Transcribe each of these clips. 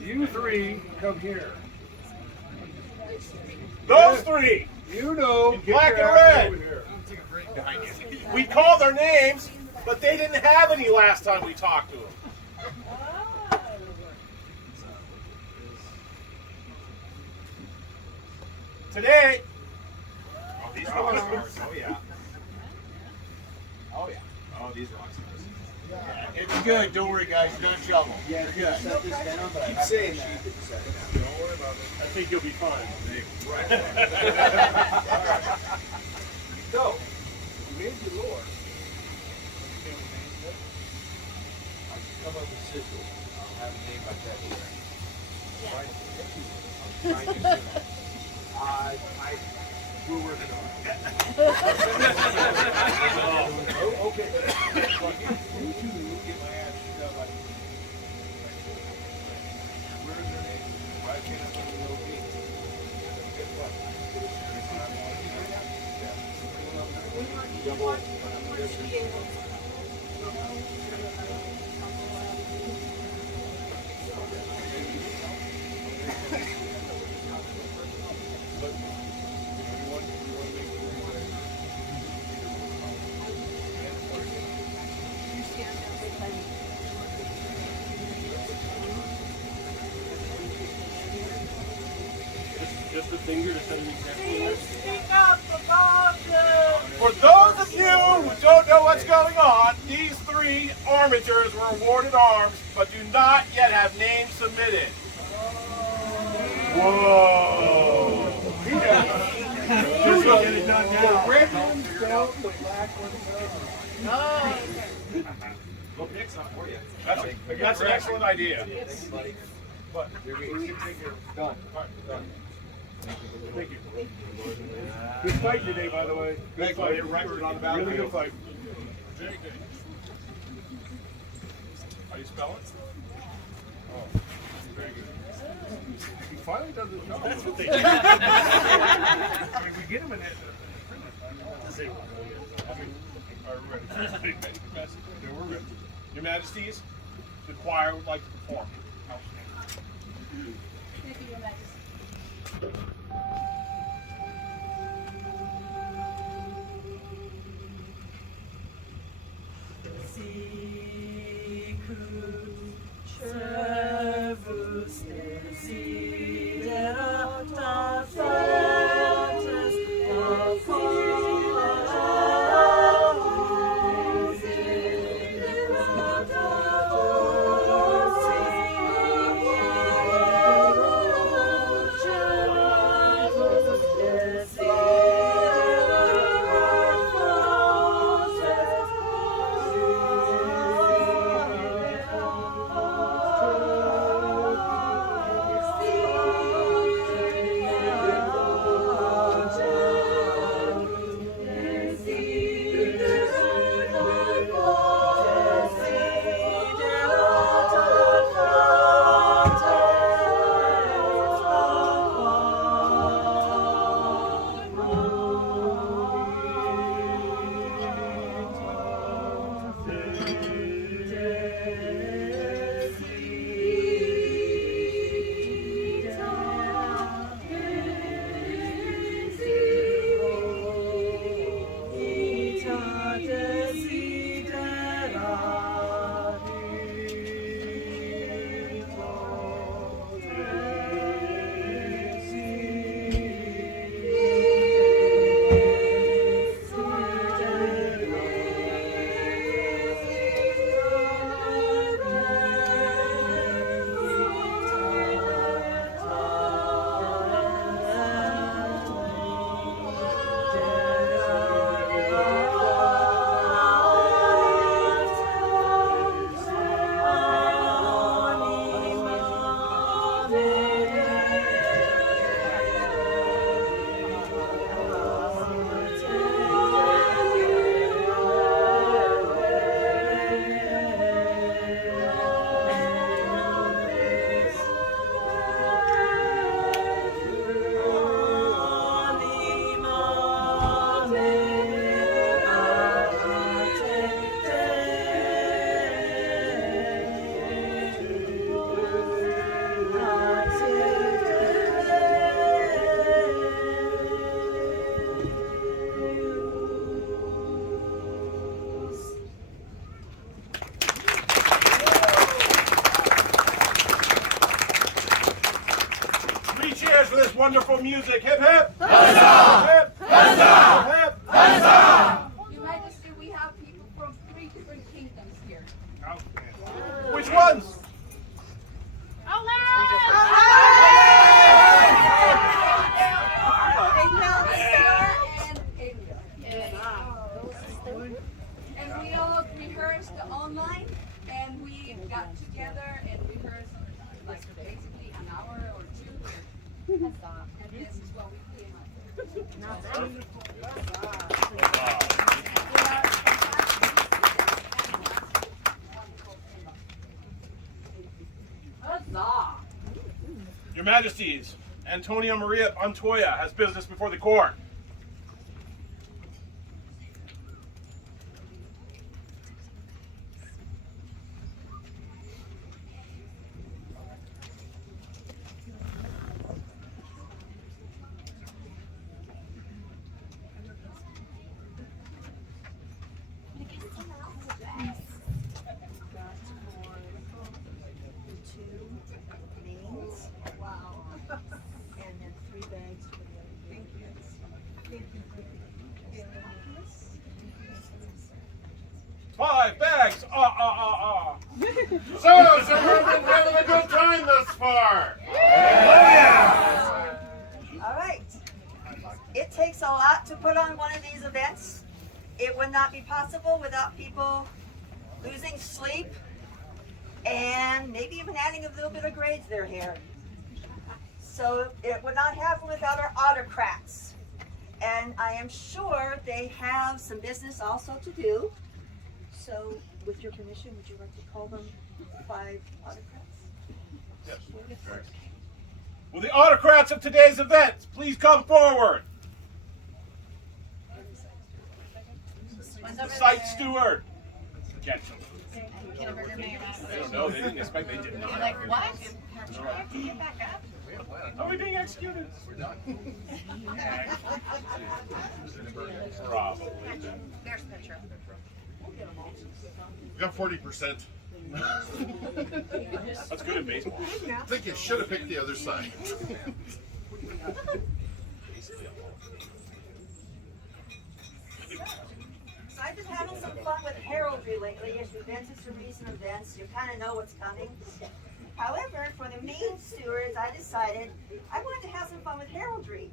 You three come here. Those three! You know, Black and red! We called their names, but they didn't have any last time we talked to them. Today, oh, these rock stars. Oh, yeah. Oh, yeah. Oh, these rock stars. Yeah, it's good. Don't worry, guys. You're not shovel. Yeah, You're good. set this down, but Keep saying that. Don't worry about it. I think you'll be fine. Right. So, you made your lore. I can come up with sizzle. I'll have a name like that here. I'm trying to do that. We're working on it. Oh, okay. You two get my ass shut up like where is their name? Why can't I put the little beat? Guess what? just a finger to set an example. For those of you who don't know what's going on, these three armatures were awarded arms, but do not yet have names submitted. Whoa! Just get it done now. The red ones go, the black ones go. We'll pick some for you. That's an excellent idea. Thank you, buddy. What? Done. Done. Thank you. Good fight today, by the way. Good fight. Record on the battlefield. Really good fight. How do you spell it? Oh, very good. He finally does his job. That's what they do. I mean, we get him in it. Are we ready? Yeah, we're ready. Your Majesties, the choir would like to perform. Thank you, Your Majesty. cheers for this wonderful music. Hip hip! Huzzah! Hip hip! Huzzah! Hip hip! Huzzah! Your Majesty, we have people from 3 different kingdoms here. Which ones? And we all rehearsed online, and we got together and rehearsed like basically an hour or 2. And this is what we came up with. Huzzah! Your Majesties, Antonia Maria Montoya has business before the court. And then 3 bags for the other. Thank you. 5 bags. So we've been having a good time thus far. All right. It takes a lot to put on one of these events. It would not be possible without people losing sleep and maybe even adding a little bit of gray to their hair. So it would not happen without our autocrats. And I am sure they have some business also to do. So with your permission, would you like to call them 5 autocrats? Yes. Will the autocrats of today's event please come forward? The site steward. Catch them. They don't know. They didn't expect. They didn't know. Like, what? Do I have to get back up? Are we being executed? We're done. Probably. There's Petra. We got 40%. That's good in baseball. I think you should have picked the other side. So I've been having some fun with heraldry lately. If events is the reason events, you kind of know what's coming. However, for the main stewards, I decided I wanted to have some fun with heraldry.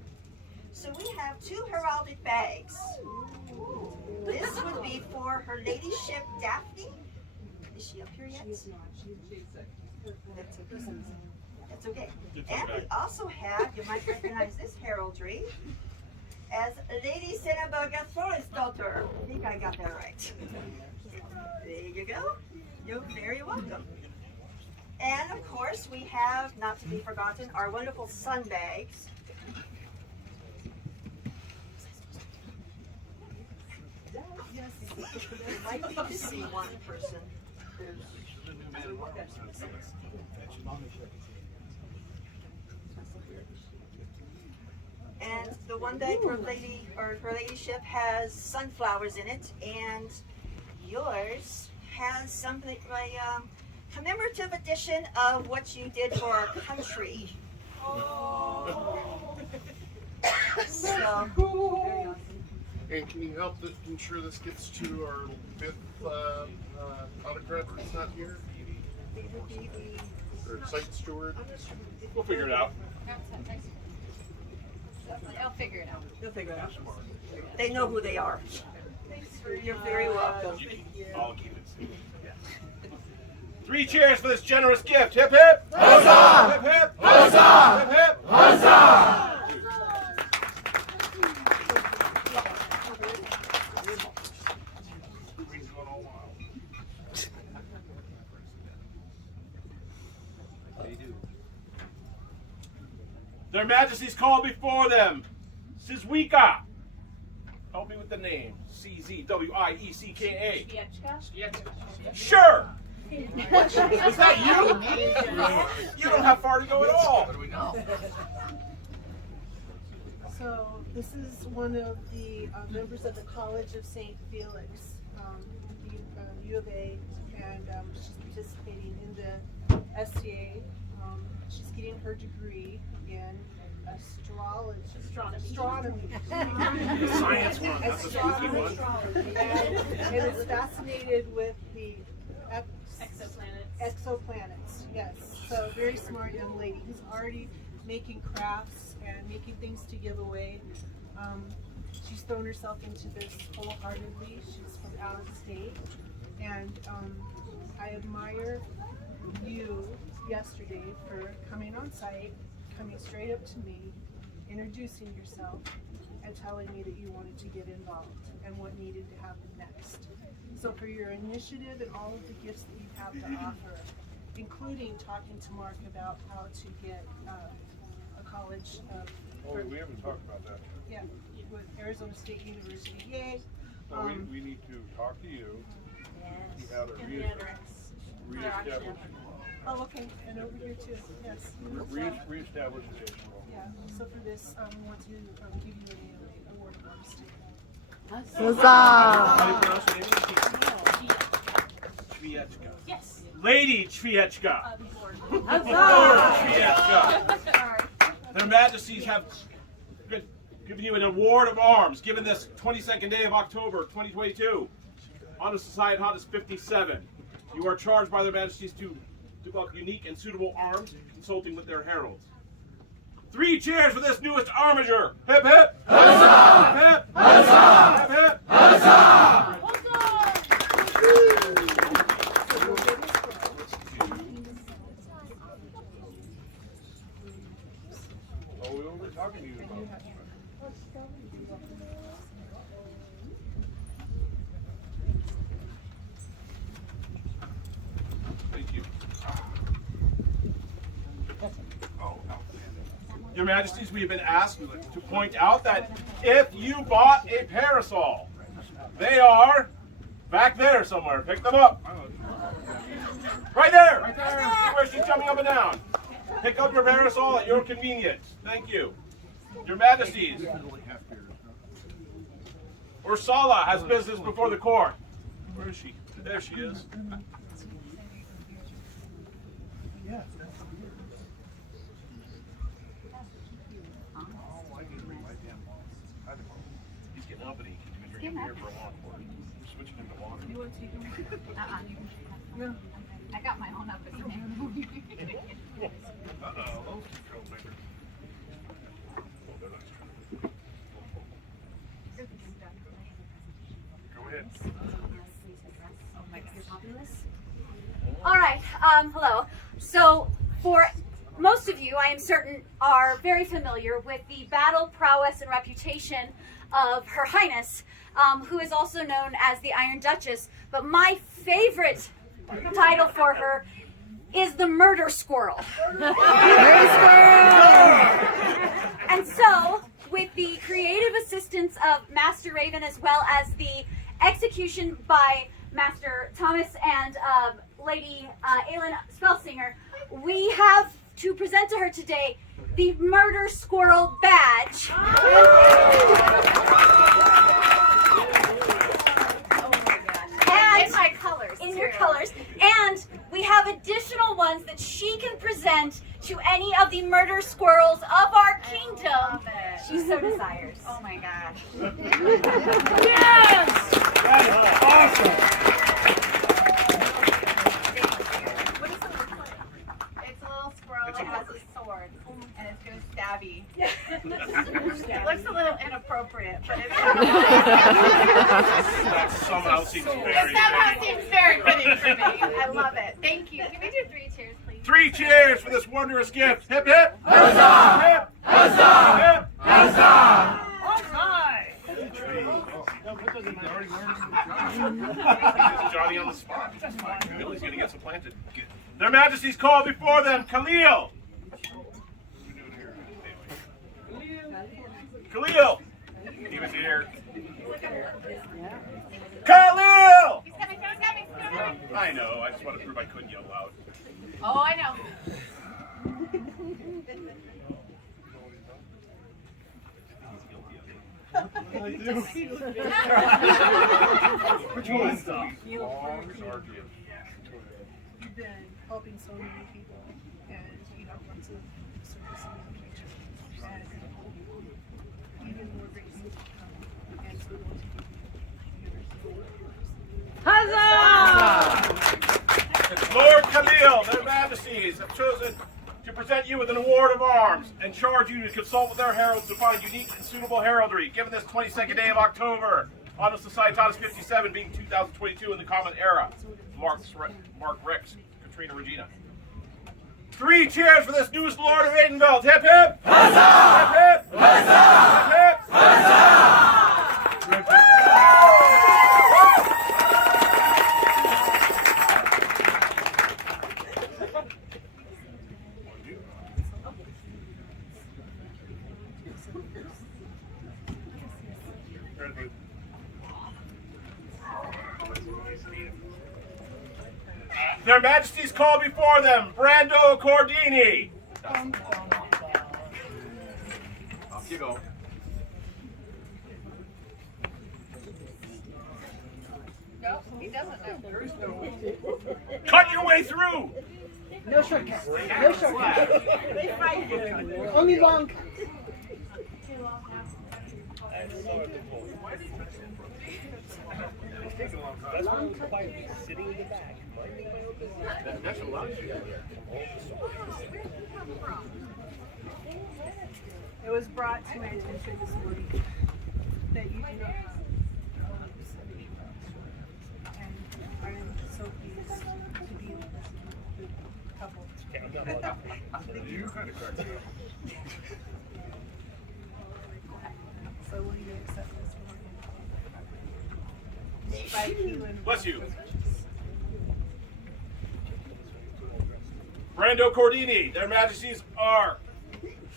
So we have 2 heraldic bags. This would be for Her Ladyship Daphne. Is she up here yet? She's not. That's okay. And we also have, you might recognize this heraldry, as Lady Senneberger Forestdottir. I think I got that right. There you go. You're very welcome. And of course, we have, not to be forgotten, our wonderful sun bags. I might be to see one person. And the one bag for lady or her ladyship has sunflowers in it, and yours has something like commemorative edition of what you did for our country. So, And can you help ensure this gets to our 5th autocrat that's not here? Or site steward? We'll figure it out. I'll figure it out. they'll figure it out. They know who they are. You're very welcome. I'll keep it. 3 cheers for this generous gift. Hip hip! Huzzah! Hip hip! Huzzah! Hip hip! Huzzah! Their Majesties call before them. Sizwieka. Help me with the name. Czwiecka. Sure. Is that you? You don't have far to go at all. What do we know? So this is one of the members of the College of St. Felix, U of A, and she's participating in the STA She's getting her degree in astronomy. Science one, that's the spooky one. And is fascinated with the exoplanets. Yes. So very smart young lady who's already making crafts and making things to give away. She's thrown herself into this wholeheartedly. She's from out of state, and I admire you yesterday for coming on site, coming straight up to me, introducing yourself, and telling me that you wanted to get involved and what needed to happen next. So for your initiative and all of the gifts that you have to offer, including talking to Mark about how to get a college. We haven't talked about that. Yeah, with Arizona State University. Yay! So we need to talk to you. See how to reestablish. Oh, okay, and over here too. Yes. Reestablish the issue. Yeah. So for this, we want to give you an award of honesty. Yes. Lady Triechka. Their Majesties have given you an award of arms, given this 22nd day of October 2022, on a society hot as 57. You are charged by their Majesties to develop unique and suitable arms, consulting with their heralds. 3 cheers for this newest armiger! Hip hip! Huzzah! Hip hip! Huzzah! Hip hip! Huzzah! Oh, we were talking to you about that. Thank you. Your Majesties, we have been asked to point out that if you bought a parasol, they are back there somewhere. Pick them up. Right there! Right there! See where she's jumping up and down. Pick up your parasol at your convenience. Thank you. Your Majesties, Ursula has business before the court. Where is she? There she is. He's getting up and he's drinking beer for a long time. Switching him to water. You want to take them? No. I got my own up in there. Uh-oh, those two troublemakers. Oh, they're nice. Go ahead. All right, hello. So for most of you, I am certain, are very familiar with the battle prowess and reputation of Her Highness, who is also known as the Iron Duchess. But my favorite title for her is the Murder Squirrel. Murder Squirrel! And so, with the creative assistance of Master Raven, as well as the execution by Master Thomas and Lady Aylin Spellsinger, we have to present to her today the Murder Squirrel Badge. And in my colors. In your colors. And we have additional ones that she can present to any of the murder squirrels of our kingdom. She so desires. Oh my gosh. Yes! That is awesome! What does it look like? It's a little squirrel that has a sword, and it goes stabby. It looks a little inappropriate, but it's That somehow seems very fitting for me. I love it. Thank you. Can we do 3 cheers, please? 3 cheers for this wondrous gift. Hip hip! Huzzah! Hip! Huzzah! Hip! Huzzah! Johnny on the spot. Billy's gonna get supplanted. Their Majesties call before them Khalil. Khalil! He was here. Khalil! He's coming, he's coming, he's coming. I know, I just want to prove I couldn't yell loud. Oh, I know. Which one? You've been helping so many people, and kinds of service in the future. And even more great things to come. And so we want to Lord Khalil, their majesties, have chosen to present you with an award of arms and charge you to consult with their heralds to find unique and suitable heraldry, given this 22nd day of October, on the Societatis 57 being 2022 in the Common Era. Mark Rex, Katrina Regina. 3 cheers for this newest Lord of Atenveldt. Hip hip! Huzzah! Hip hip! Huzzah! Hip hip! Huzzah! Their Majesties call before them Brando Cordini. Off you go. No, he doesn't know. Cut your way through. no shortcuts. No shortcuts. Only long cuts. It was brought to my attention this morning that you do not have and I am so pleased to be the couple. You kind of cracked me up. So will you accept this for me? Bless you. Brando Cordini, their Majesties are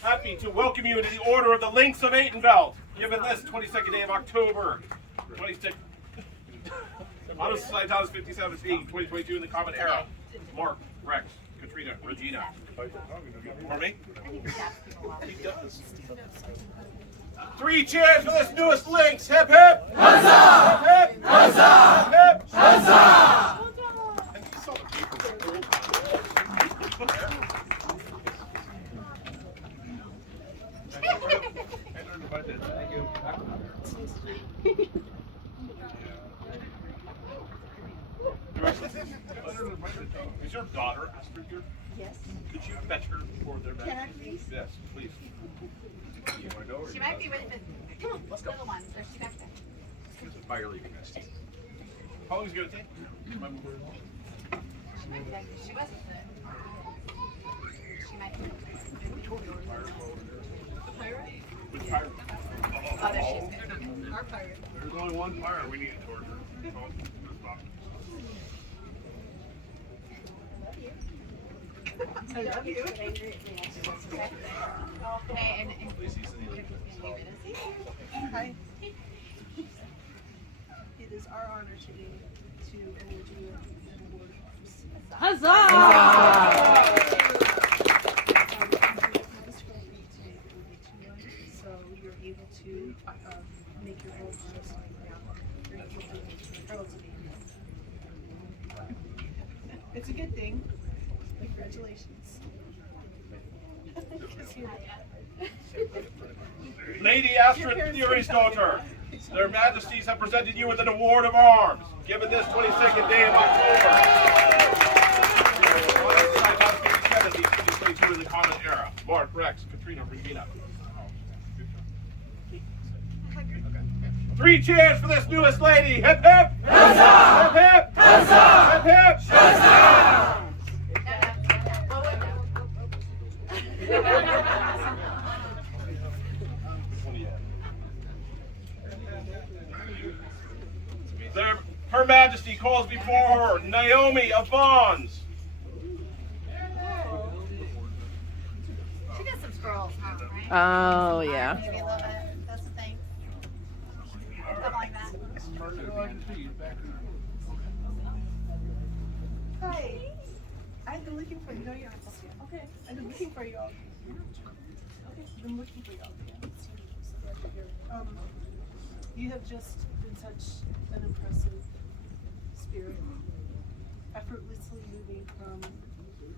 happy to welcome you into the Order of the Links of Atenveldt, given this 22nd day of October, 26th. On the Societatis 57 being 2022 in the Common Era. Mark, Rex, Katrina, Regina. For me? 3 cheers for this newest Links. Hip hip! Huzzah! Hip hip! Huzzah! Hip hip! Huzzah! Is your daughter Astrid here? Yes. Could you fetch her for their Can I message? please? Yes, please. You want to go? Or She you might want be with the little ones. Or she back there. to? It's a fire leaving message. How long is it going to take? She might be like, she wasn't the. She might be. With fire. Oh, there she is. Our pirate. There's only one fire we need to torture. I love you. Hey, and Hi. It is our honor today to award you an award. So you're able to make your own arms now. You're able to heralds of Atenveldt. It's a good thing. Congratulations. Lady Astrid Theory's daughter, their Majesties have presented you with an award of arms, given this 22nd day of October. On the Societatis 57 being 2022 in the Common Era. Mark, Rex, Katrina, Regina. 3 cheers for this newest lady. Hip hip! Huzzah! Hip hip! Huzzah! Hip hip! Huzzah! Her Majesty calls before her Naomi of Bonds. she got some scrolls, huh, right? Oh, yeah. Maybe a little bit. That's the thing. Something like that. Hi. I've been looking for you. No, you're not yet. Okay. I've been looking for you all. Okay. I've been looking for you all. You have just been such an impressive spirit, effortlessly moving from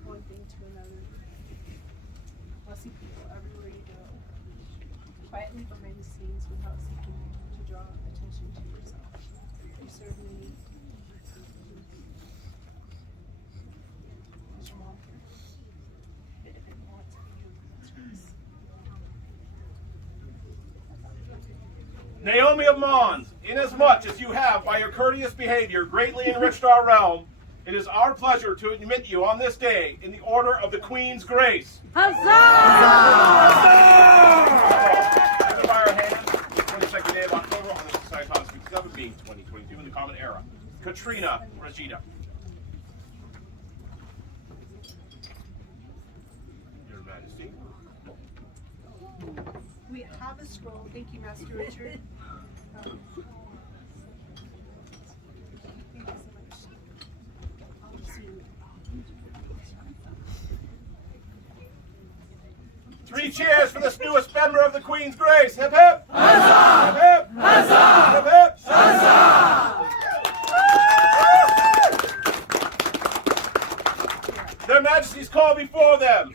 one thing to another. blessing people everywhere you go, quietly behind the scenes without seeking to draw attention to yourself. You serve many. Is your mom here? If it wants for you, that's grace. Naomi of Mons, inasmuch as you have, by your courteous behavior, greatly enriched our realm, it is our pleasure to admit you on this day in the order of the Queen's Grace. Huzzah! By our hands, 22nd day of October on the Society House 57, being 2022 in the Common Era. Katrina Regida. Your Majesty. We have a scroll. Thank you, Master Richard. Thank you so much. I'll see you. 3 cheers for this newest member of the Queen's Grace. Hip hip! Huzzah! Hip hip! Huzzah! Hip hip! Huzzah! Their Majesties call before them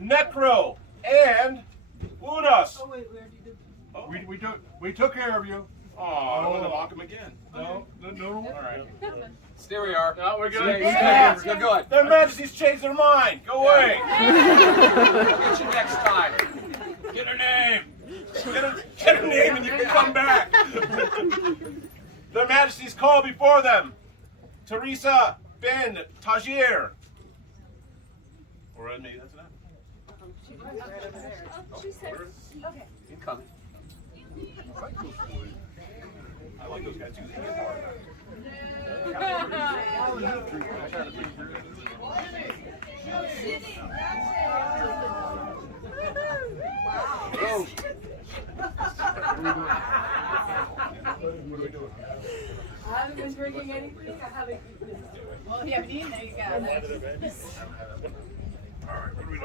Necro and Unas. Oh, wait, we already did. Oh. We took care of you. Oh, I want to mock him again. No. All right. Stay where you are. No, we're good. You're good. Their Majesties changed their mind. Go away. Get you next time. Get her name. Get her name and you can come back. Their Majesties call before them Teresa bin Tajir. Or maybe that's enough. She said, okay. Incoming. I like those guys too. They get hard. Oh. I haven't been drinking anything. I haven't. Well, you haven't eaten. There you go. All right, what do we do?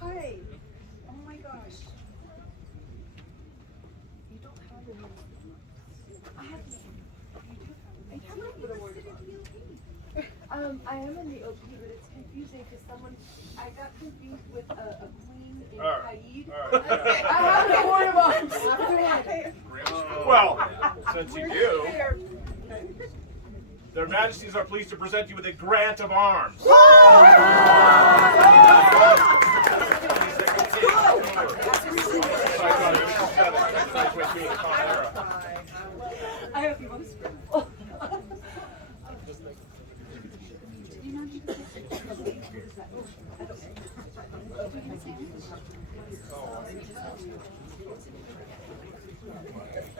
Hi. Oh my gosh. You don't have any. I have any. You do have any. I am in the OP, but it's confusing because I got confused with a queen in All right. Haid. All right. I have the word of Well, since you do, their Majesties are pleased to present you with a grant of arms. I hope you want to spread.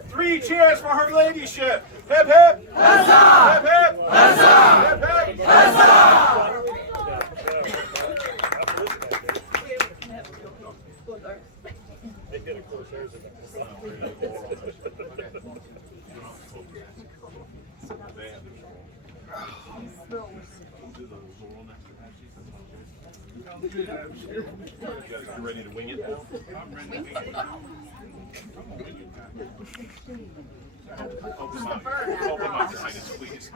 Three cheers for her ladyship. Hip hip. Huzzah! Hip hip. Huzzah! Hip hip. Huzzah! You guys ready to wing it now? I'm ready to wing it. Help them out. Help them out behind us, please.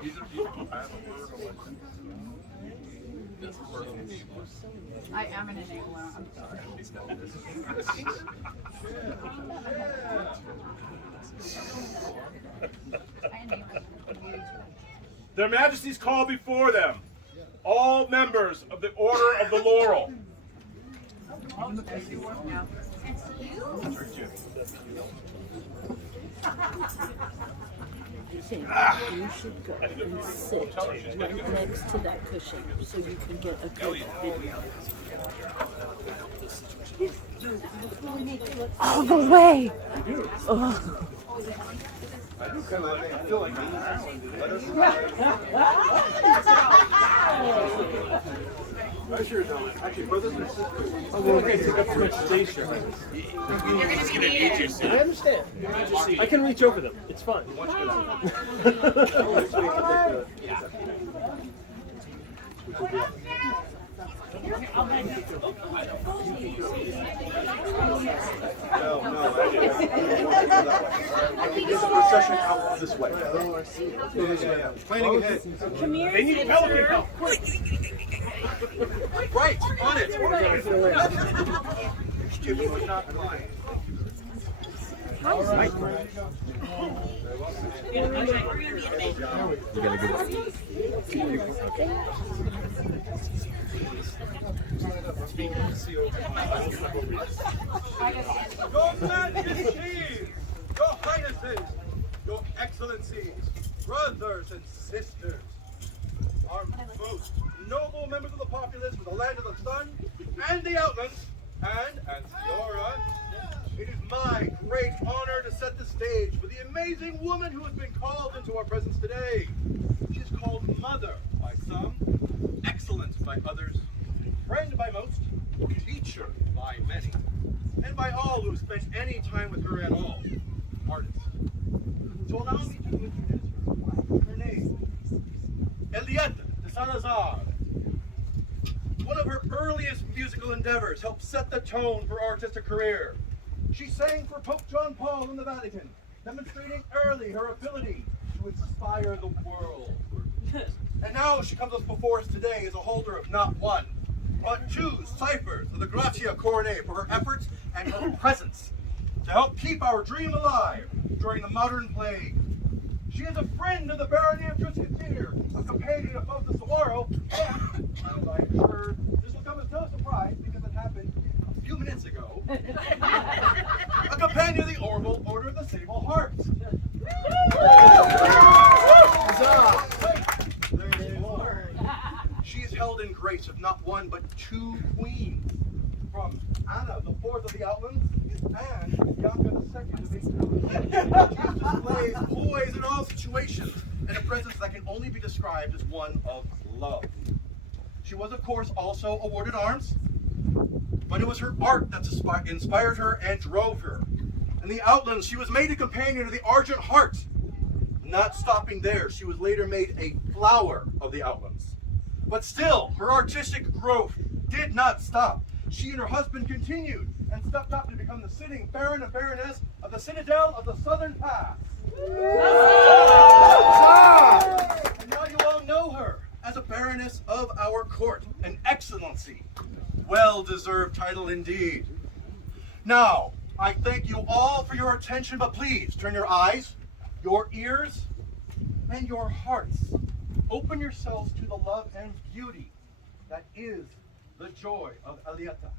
I am an enabler. I'm sorry. Their Majesties call before them all members of the Order of the Laurel. You should go and sit right next to that cushion so you can get a good video. All the way! Oh. I do kind of feel like I sure don't. Actually, brothers and sisters. Oh, we're okay. Take up too much space here. It's going to need you soon. I understand. I can reach over them. It's fine. Procession out this way. Planning ahead. Come here, They need Pelican help. Right, on it. Jimmy would not lie. All right. Your Majesties, Your Highnesses, Your Excellencies, brothers and sisters, our most noble members of the populace of the land of the sun and the outlands, and Anciora, it is my great honor to set the stage for the amazing woman who has been called into our presence today. She is called Mother by some, Excellent by others, Friend by most, Teacher by many, and by all who have spent any time with her at all, artists. So allow me to introduce her. Her name, Elietta de Salazar. One of her earliest musical endeavors helped set the tone for her artistic career. She sang for Pope John Paul in the Vatican, demonstrating early her ability to inspire the world. And now she comes before us today as a holder of not one, but 2 ciphers of the Gratia Coronae for her efforts and her presence to help keep our dream alive during the modern plague. She is a friend of the barony of Tristan, a companion of both the Saguaro, and, as I'm sure this will come as no surprise because it happened a few minutes ago, a companion of the Order of the Sable Heart. She is held in grace of not one but 2 queens, from Anna, the 4th of the Outlands, and Bianca, the 2nd of England. She displays poise in all situations, and a presence that can only be described as one of love. She was, of course, also awarded arms, but it was her art that inspired her and drove her. In the Outlands, she was made a companion of the Argent Heart. Not stopping there, she was later made a flower of the Outlands. But still, her artistic growth did not stop. She and her husband continued and stepped up to become the sitting Baron and Baroness of the Citadel of the Southern Pass. And now you all know her as a Baroness of our court, an excellency. Well-deserved title indeed. Now, I thank you all for your attention, but please turn your eyes, your ears, and your hearts. Open yourselves to the love and beauty that is the joy of Elietta.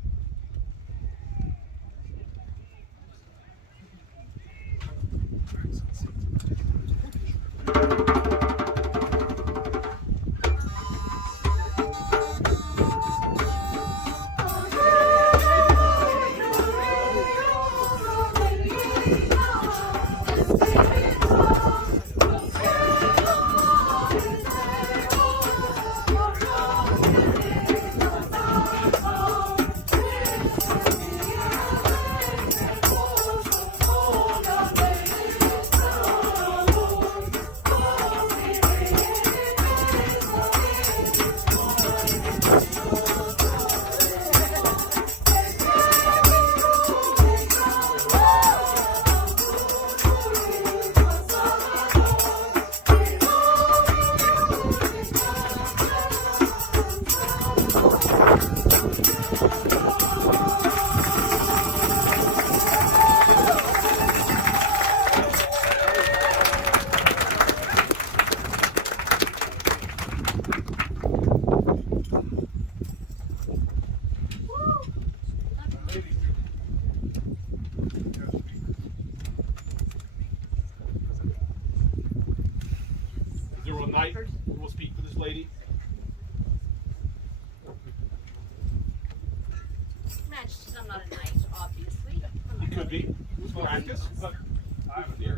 Is there a knight who will speak for this lady? Majesties, I'm not a knight, obviously. You could be. Practice. But I'm here.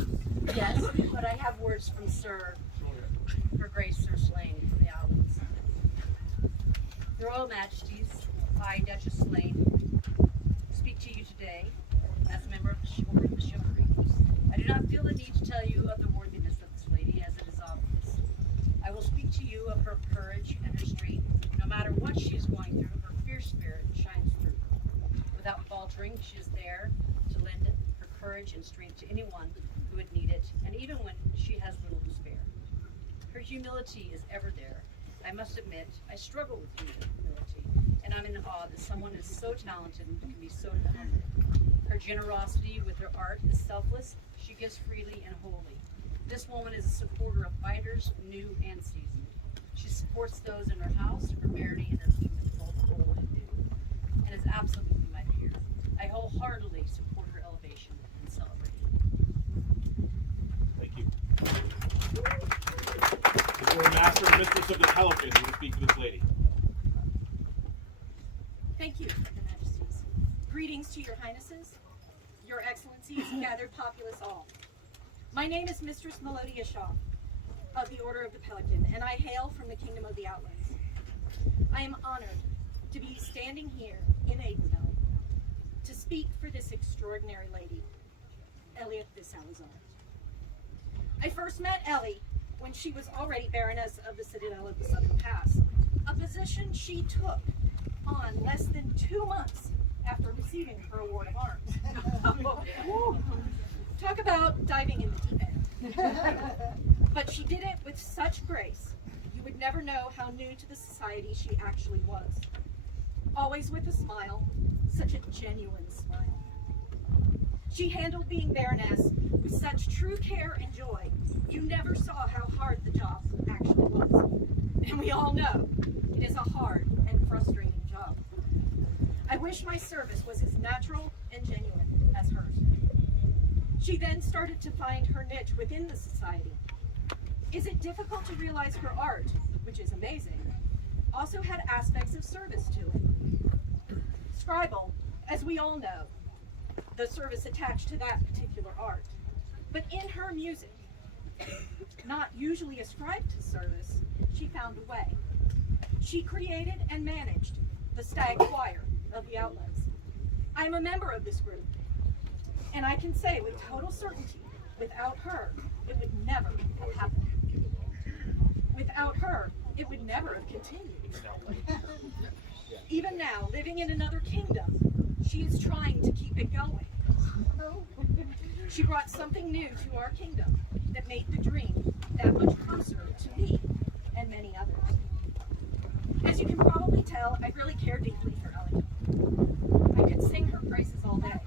Yes, but I have words from Sir, Her Grace Sir Slane from the Outlands. Your Royal Majesties, I, Duchess Slane, speak to you today as a member of the Order of the Chivalry. I do not feel the need to tell you of the worthiness of this lady, as it is obvious. I will speak to you of her courage and her strength. No matter what she is going through, her fierce spirit shines through. Without faltering, she is there to lend her courage and strength to anyone who would need it, and even when she has little to spare. Her humility is ever there, I must admit, I struggle with humility, and I'm in awe that someone is so talented and can be so talented. Her generosity with her art is selfless. She gives freely and wholly. This woman is a supporter of fighters, new and seasoned. She supports those in her house, her barony, and her kingdom, both old and new, and is absolutely my peer. I wholeheartedly support her elevation and celebrate it. Thank you. Is there a master and mistress of the Pelican who will speak for this lady? Thank you, Your Majesties. Greetings to your highnesses, your excellencies, gathered populace all. My name is Mistress Melodia Shaw of the Order of the Pelican, and I hail from the Kingdom of the Outlands. I am honored to be standing here in Atenveldt to speak for this extraordinary lady, Elliot de Salazar. I first met Ellie when she was already Baroness of the Citadel of the Southern Pass, a position she took on less than 2 months after receiving her award of arms. Talk about diving in the deep end. But she did it with such grace, you would never know how new to the society she actually was. Always with a smile, such a genuine smile. She handled being Baroness with such true care and joy, you never saw how hard the job actually was. And we all know it is a hard and frustrating job. I wish my service was as natural and genuine as hers. She then started to find her niche within the society. Is it difficult to realize her art, which is amazing, also had aspects of service to it? Scribal, as we all know, the service attached to that particular art. But in her music, not usually ascribed to service, she found a way. She created and managed the Stag Choir of the Outlands. I'm a member of this group, and I can say with total certainty, without her, it would never have happened. Without her, it would never have continued. Even now, living in another kingdom, she is trying to keep it going. She brought something new to our kingdom that made the dream that much closer to me and many others. As you can probably tell, I really care deeply for Ellie. I could sing her praises all day,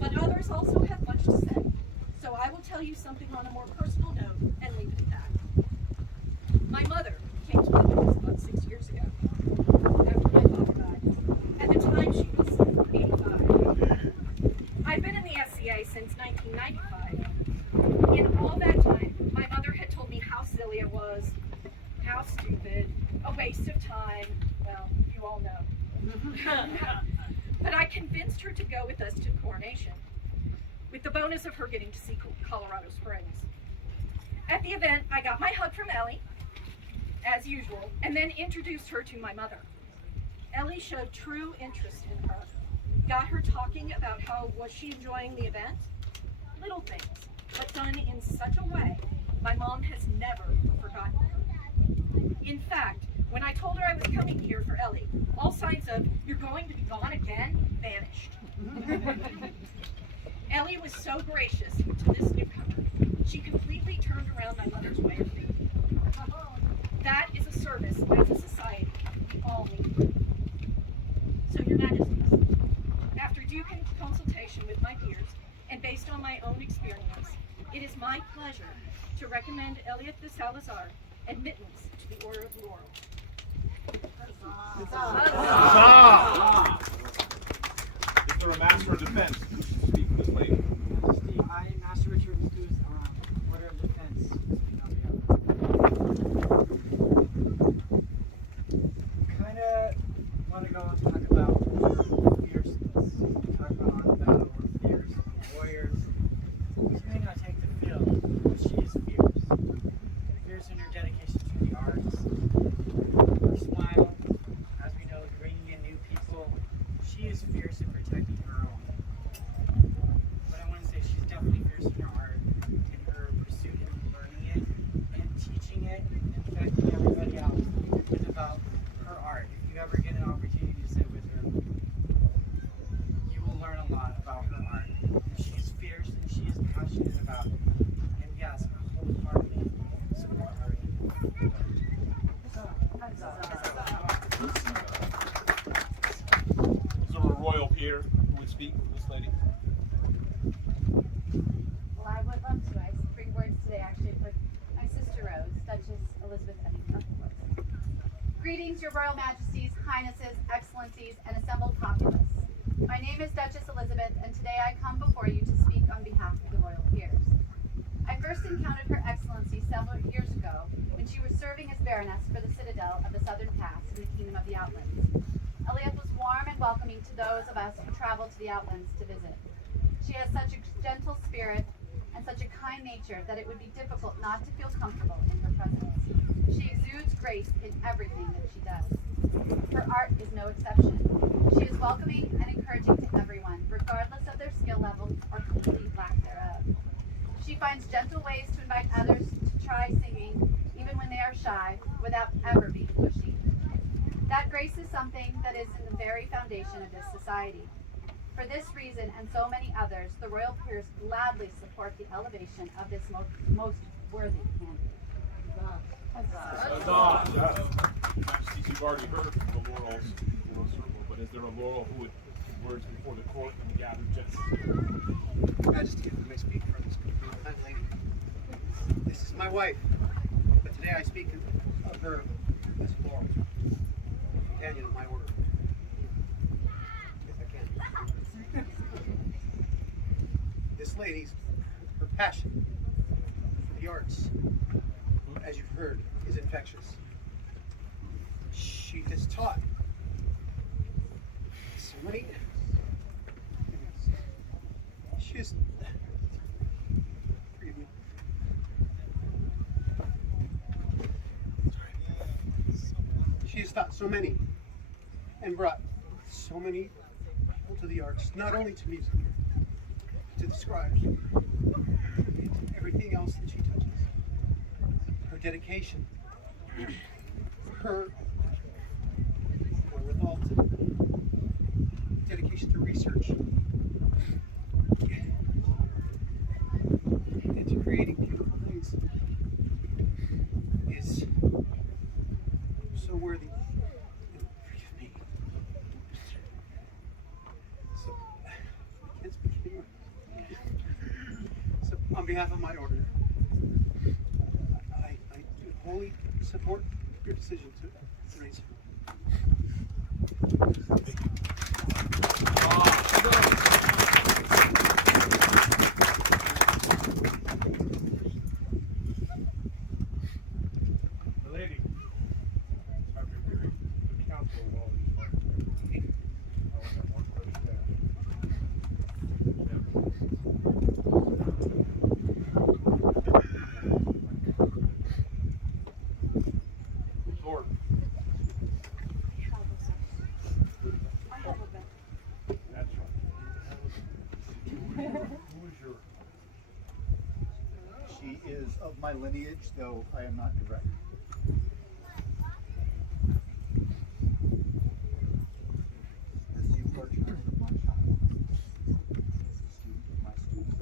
but others also have much to say. So I will tell you something on a more personal note and leave it at that. My mother came to live with us about 6 years ago, after my father died. At the time, she was 85. I've been in the SCA since 1995. In all that time, my mother had told me how silly it was, how stupid, a waste of time. Well, you all know. But I convinced her to go with us to coronation, with the bonus of her getting to see Colorado Springs. At the event, I got my hug from Ellie, as usual, and then introduced her to my mother. Ellie showed true interest in her, got her talking about how was she enjoying the event. Little things, but done in such a way my mom has never forgotten her. In fact, when I told her I was coming here for Ellie, all signs of "you're going to be gone again" vanished. Ellie was so gracious to this newcomer, she completely turned around my mother's way of thinking. That is a service as a society we all need. So, Your Majesties, after due consultation with my peers and based on my own experience, it is my pleasure to recommend Elliot de Salazar admittance to the Order of Laurel. Is there a master of defense who should speak for this lady? I am Master Richard Lucas, Order of Defense. Kind of want to go and talk about fierceness. Talk about on the battle we're fierce, warriors. She may not take the field, but she is fierce. Fierce in her dedication to the arts. Her smile, as we know, bringing in new people. She is fierce in protecting her own. But I want to say she's definitely fierce in her art, in her pursuit of learning it and teaching it, and affecting everybody else with about her art. If you ever get an opportunity to sit with her, you will learn a lot about her art. She's fierce and she is passionate about it. And yes, I wholeheartedly support her. here who would speak with this lady? Well, I would love to. I bring words today actually for my sister Rose, Duchess Elizabeth Atenveldt. Greetings, your royal majesties, highnesses, excellencies, and assembled populace. My name is Duchess Elizabeth, and today I come before you to speak on behalf of the royal peers. I first encountered Her Excellency several years ago when she was serving as Baroness for the citadel of the Southern Pass in the Kingdom of the Outlands. Eliath was warm and welcoming to those of us who travel to the Outlands to visit. She has such a gentle spirit and such a kind nature that it would be difficult not to feel comfortable in her presence. She exudes grace in everything that she does. Her art is no exception. She is welcoming and encouraging to everyone, regardless of their skill level or complete lack thereof. She finds gentle ways to invite others to try singing, even when they are shy, without ever being pushy. That grace is something that is in the very foundation of this society. For this reason and so many others, the royal peers gladly support the elevation of this most worthy candidate. Majesties, you've already heard the laurels in the circle, but is there a laurel who would give words before the court and the gathered gentlemen? Majesty, if I may speak for this fine lady. This is my wife, but today I speak of her as a laurel, companion of my order. If I can. This lady's, her passion for the arts, as you've heard, is infectious. She has taught so many. She has. Forgive me. She has taught so many and brought so many people to the arts, not only to music, to the scribes, to everything else that she touches. Her dedication, her wherewithal to dedication to research, and to creating beautiful things is so worthy. Forgive me. So, I can't speak anymore. So, on behalf of my order, I wholly support your decision to raise her. The lady, after hearing the counsel of all these parties, I want to have one question to ask. Lord, that's right. Who is your? She is of my lineage, though I am not direct. As the portrait of my child, as a student of my student,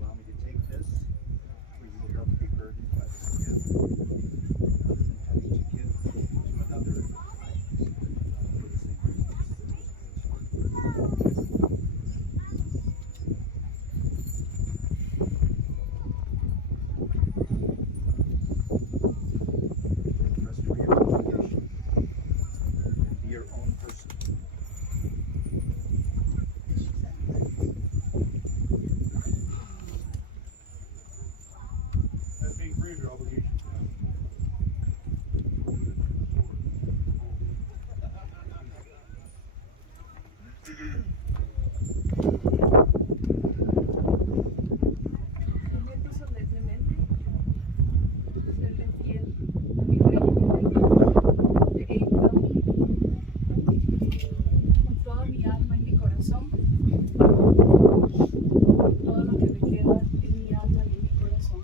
allow me to take this, for you will help be burdened by this gift, other than having to give to another for the same rest of your obligation and be your own person. As being free of your obligations. Prometo solemnemente serle fiel a mi rey de Atenveldt, con toda mi alma y mi corazón, todo lo que me queda en mi alma y en mi corazón,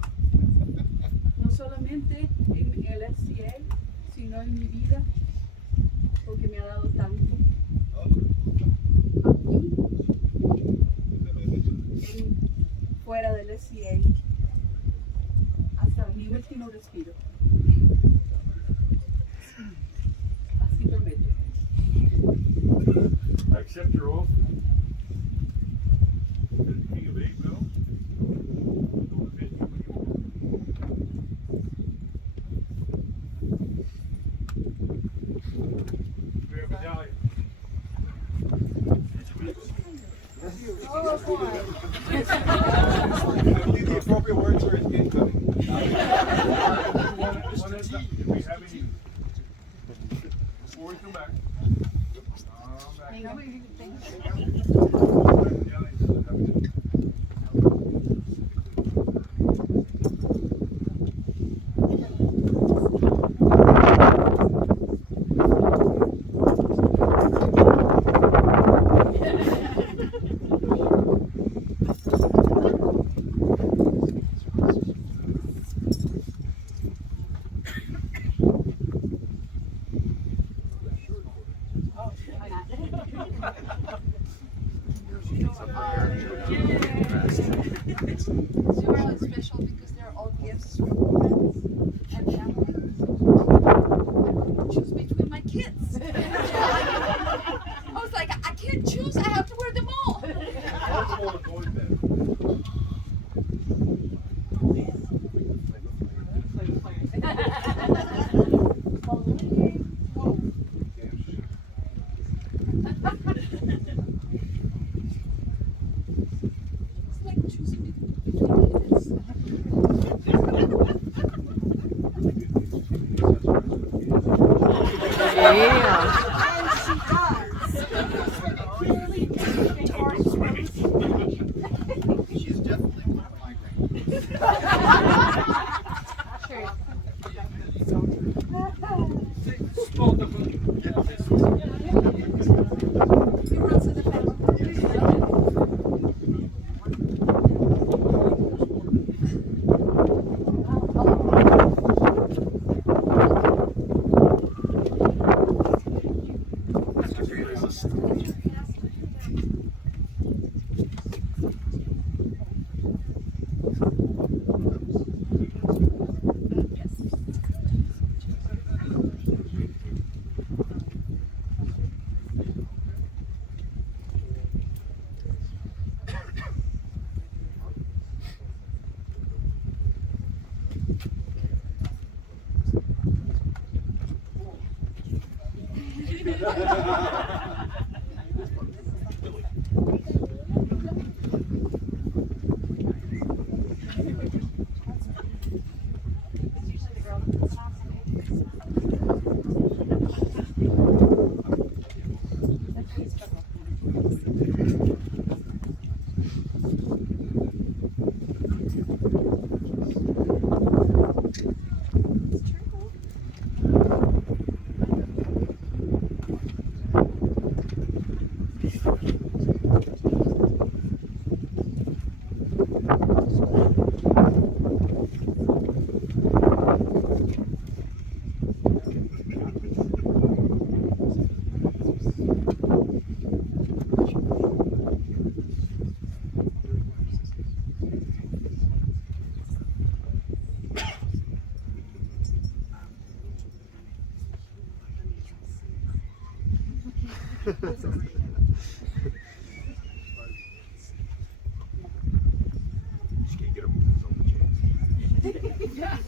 no solamente en el SCA, sino en mi vida, porque me ha dado tanto aquí, fuera del SCA, hasta mi último respiro. Así prometo. accept your oath. King of Atenveldt. We have medallion. I believe the appropriate words are incoming. One at a time. If we have any, before we come back. They're all special because they're all gifts from friends and family. Choose between my kids. I was like, I can't choose. I have to wear them all. It's like choosing between kids. She's definitely one of my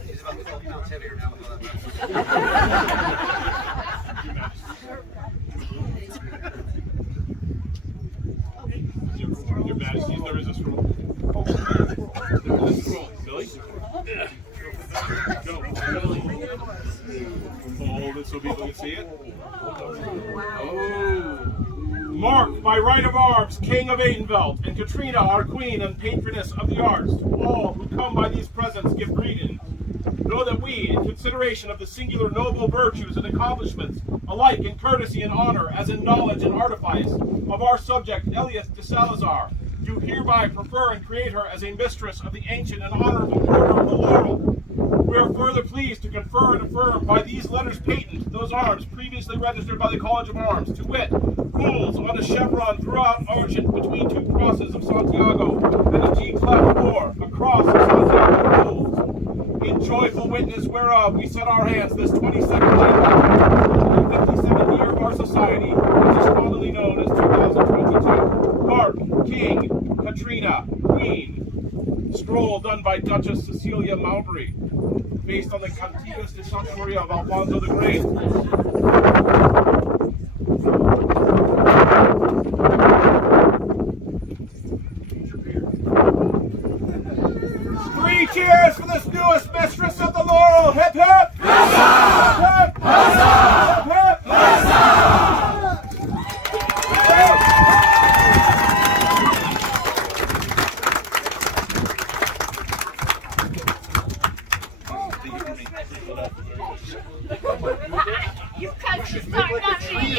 She's about 12 pounds heavier now. Your Majesty, there is a scroll. There is a scroll. Billy? Go. Oh, this will be able to see it. Oh. Mark, by right of arms, King of Atenveldt, and Katrina, our queen and patroness of the arts, to all who come by these presents give greeting. Know that we, in consideration of the singular noble virtues and accomplishments, alike in courtesy and honor, as in knowledge and artifice, of our subject Elias de Salazar, do hereby prefer and create her as a mistress of the ancient and honorable order of the Laurel. We are further pleased to confer and affirm by these letters patent those arms previously registered by the College of Arms, to wit, gules on a chevron throughout argent between two crosses of Santiago, and a G cleft or a cross of Santiago gules. In joyful witness whereof we set our hands this 22nd day of 57th year of our our society, which is commonly known as 2022. Mark, King, Katrina, Queen. Scroll done by Duchess Cecilia Mowbray, based on the Cantigas de Sanctuaria of Alfonso the Great. 3 cheers for this newest mistress of the laurel. Hip hip! Huzzah! Hip hip! Huzzah! Hip hip! You country start not me.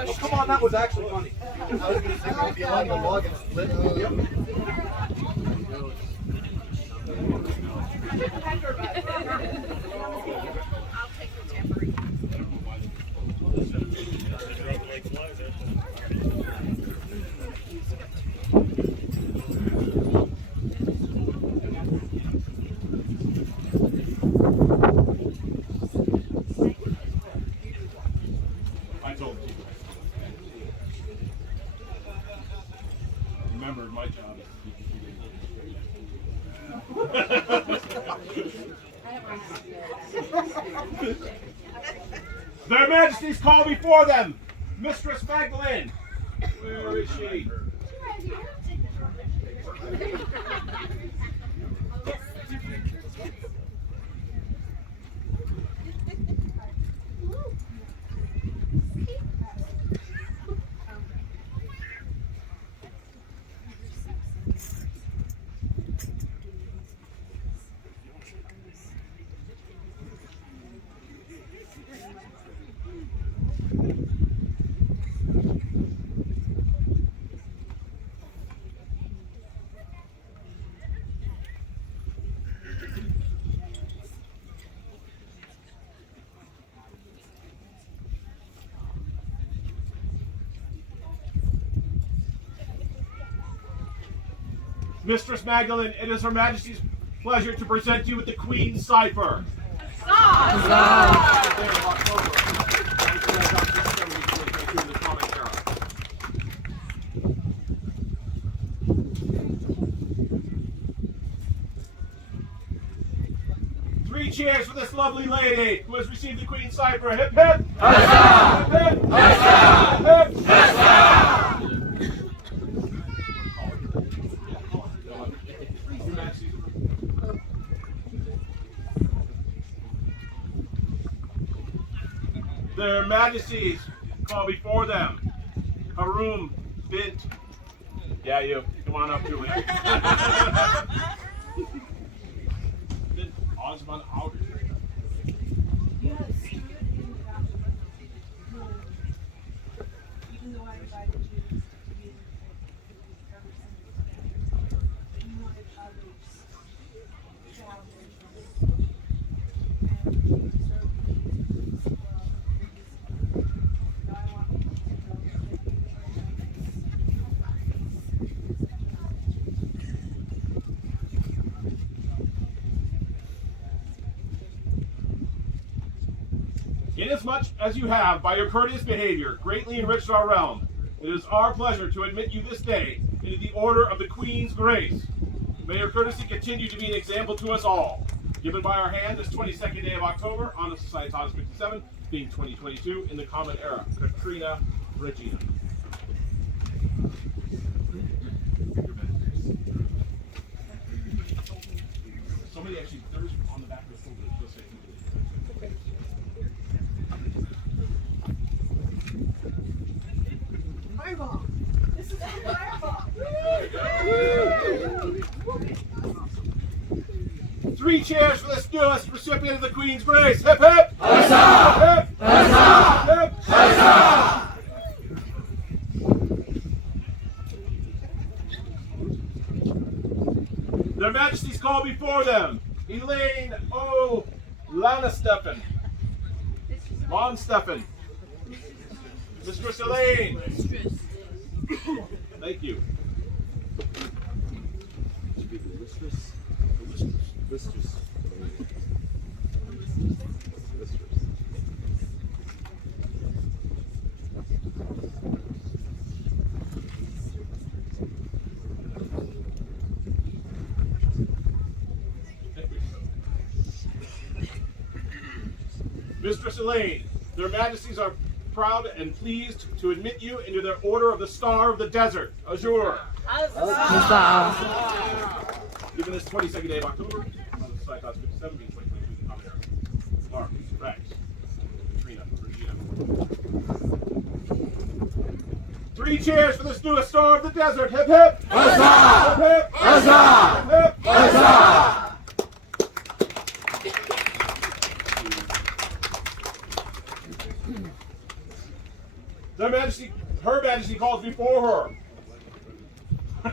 Oh, come on, that was actually funny. I was going to say maybe like a log and split. I'll take the tambourine. I told you. Remember, my job is to keep Their Majesties call before them, Mistress Magdalene. Where is she? Mistress Magdalene, it is Her Majesty's pleasure to present you with the Queen's Cipher. Three cheers for this lovely lady who has received the Queen's Cipher. Hip hip! Huzzah! Hip hip! Huzzah! Hip hip! Huzzah! Their Majesties call before them Harum bint. Yeah, you. Come on up to it. Bint Osman Outer. Even though I invited you to be you wanted others to have their and you deserve peace as well. Now I want you to know that you Inasmuch as you have, by your courteous behavior, greatly enriched our realm, it is our pleasure to admit you this day into the order of the Queen's Grace. May your courtesy continue to be an example to us all. Given by our hand this 22nd day of October, on the Societas 57, being 2022 in the Common Era. Katrina Regina. Somebody actually, there's on the back of the folder. Fireball! This is a fireball! 3 cheers for this newest recipient of the Queen's Grace. Hip hip! Huzzah! Hip hip! Huzzah! Hip! Huzzah! Their Majesties call before them Elaine O. Lanesteffen. Lonsteffen. Mistress Elaine. Thank you. Mistress Elaine, their majesties are proud and pleased to admit you into their Order of the Star of the Desert, Azure. Given this 22nd day of October, on the Society 57, 2022, Mark, Rex, Katrina, Regina. 3 cheers for this newest Star of the Desert. Hip hip! Huzzah! Hip hip! Huzzah! Hip hip! Huzzah! Her Majesty calls before her.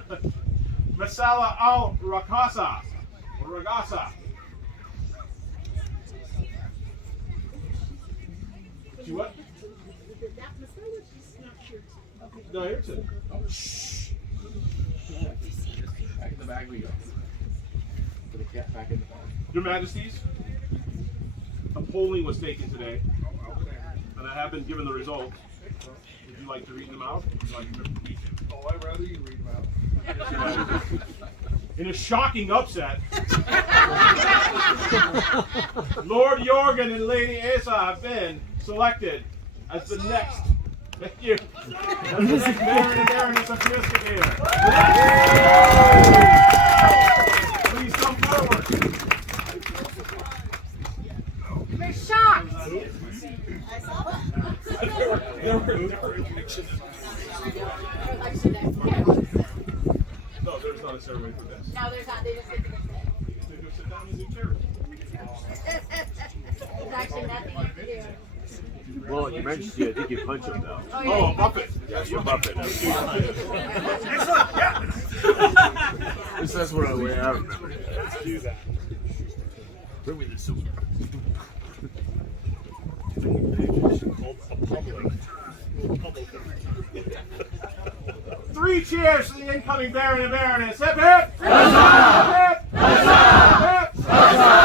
Masala al-Ragasa. She what? No, here too. Oh, shh. Back in the bag we go. Put the cat back in the bag. Your Majesties, a polling was taken today, and I have been given the results. Would you like to read them out? Would you like to read them? Oh, I'd rather you read them out. In a shocking upset, Lord Jorgen and Lady Asa have been selected as the next. Thank you. As the next Baron and Baroness of Piscatore. Please come forward. They're shocked. There were elections. No, there's not a ceremony for this. No, there's not. They just get to go They go sit down and do charity. There's actually nothing you can do. Well, Your Majesty, I think you punch him now. Oh, yeah. Oh, a Muppet. Yeah, you're Muppet. Excellent. That's what I remember. Let's do that. Bring me the silver. Called a pummeling. 3 cheers to the incoming Baron and Baroness. Hip hip! Huzzah! Hip hip! Huzzah!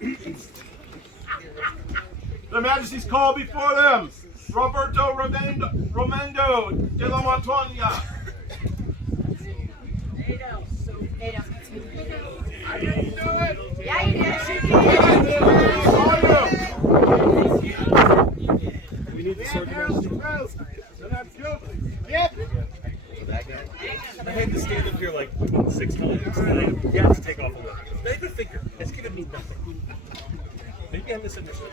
Hip! Their Majesties call before them Roberto Romando de la Montaña. I didn't know it. Yeah, you did. We need to sort them out. They're not guilty. Yep. I had to stand up here like 6 times, and I got to take off a look. Make a figure. It's going to mean nothing. Maybe I misunderstood.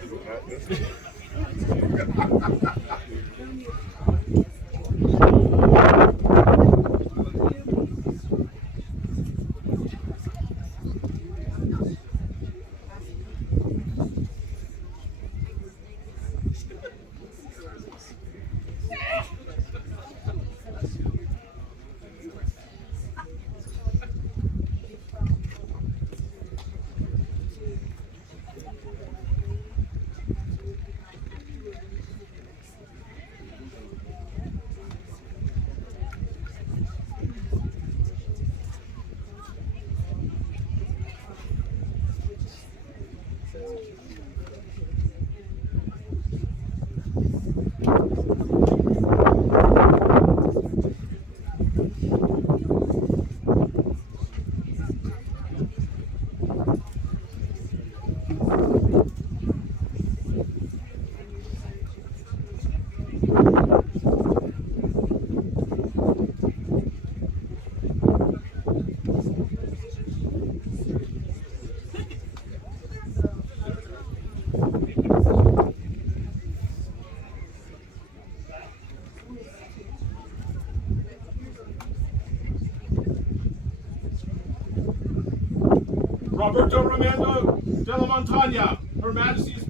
Roberto Romando de la Montaña. Her Majesty is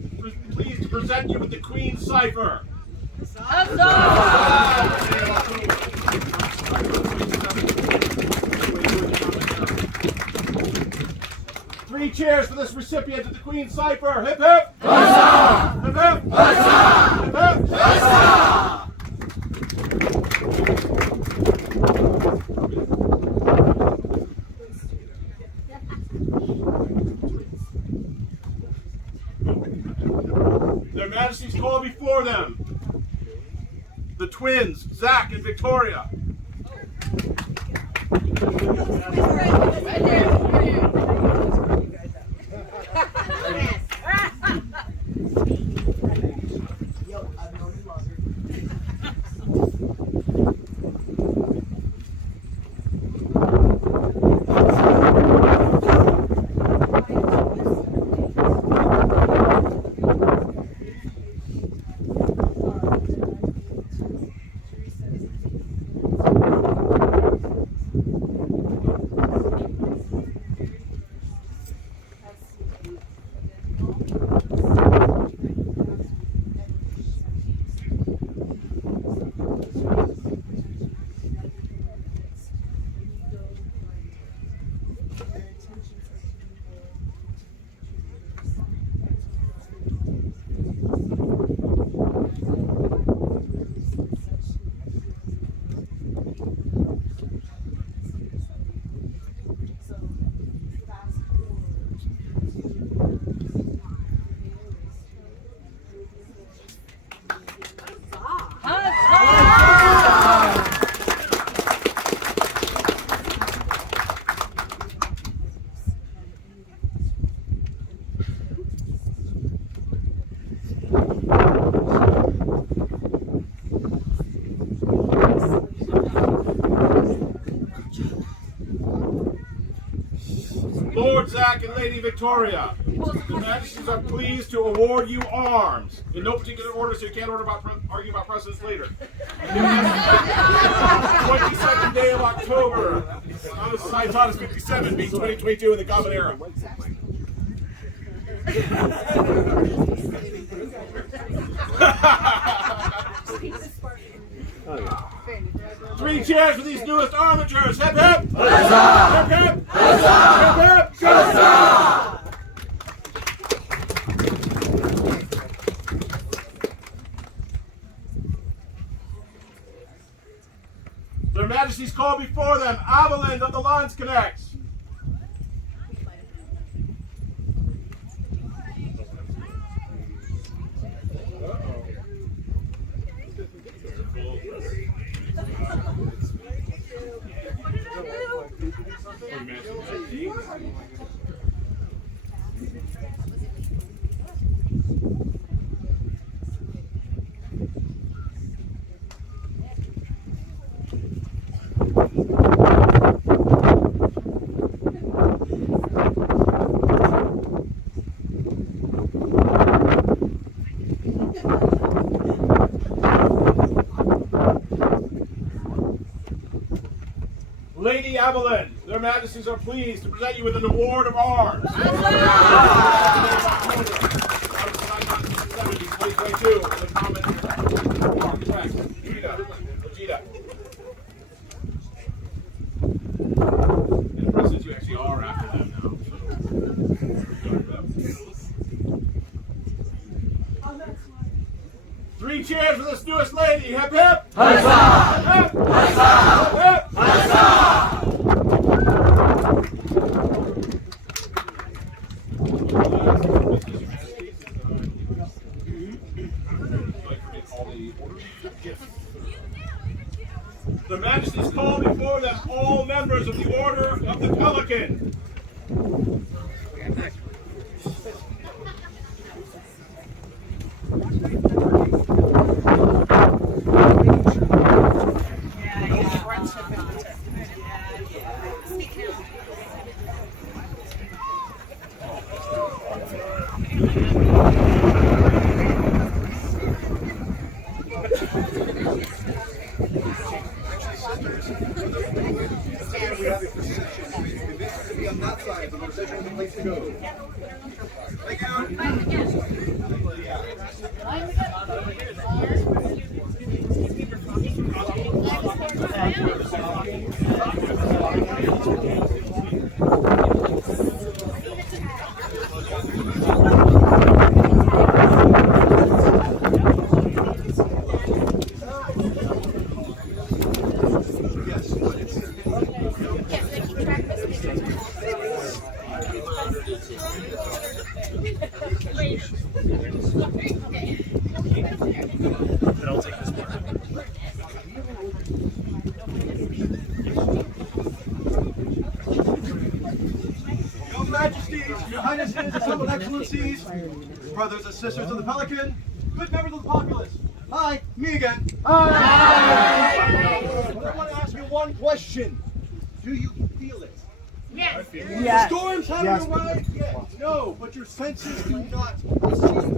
pleased to present you with the Queen's Cipher. Three cheers for this recipient of the Queen's Cipher. Hip hip! Huzzah! Hip hip! Huzzah! Hip hip! Huzzah! Their Majesties call before them the twins, Zach and Victoria. Lord Zach and Lady Victoria, the Majesties are pleased to award you arms. In no particular order, so you can't argue about precedence later. 22nd day of October, on the Society Taunus 57, being 2022 in the Common Era. Three cheers for these newest armatures. Hip hip! Huzzah! Hip hip! Huzzah! Hip hip! Huzzah! Their Majesties call before them Atenveldt of the Landsknechts. Lady Atenveldt, their Majesties are pleased to present you with an award of arms. 2022, the Common Correct. Vegeta. And Presidents, you actually are after them now. Three cheers for this newest lady. Hip hip! Huzzah! Hip hip! Huzzah! Hip hip! Huzzah! The Majesties call before them all members of the Order of the Pelican. Excellencies, brothers and sisters of the Pelican, good members of the populace. Hi, me again. Hi. But I want to ask you one question. Do you feel it? Yes. The storms haven't arrived yet. No, but your senses do not receive it.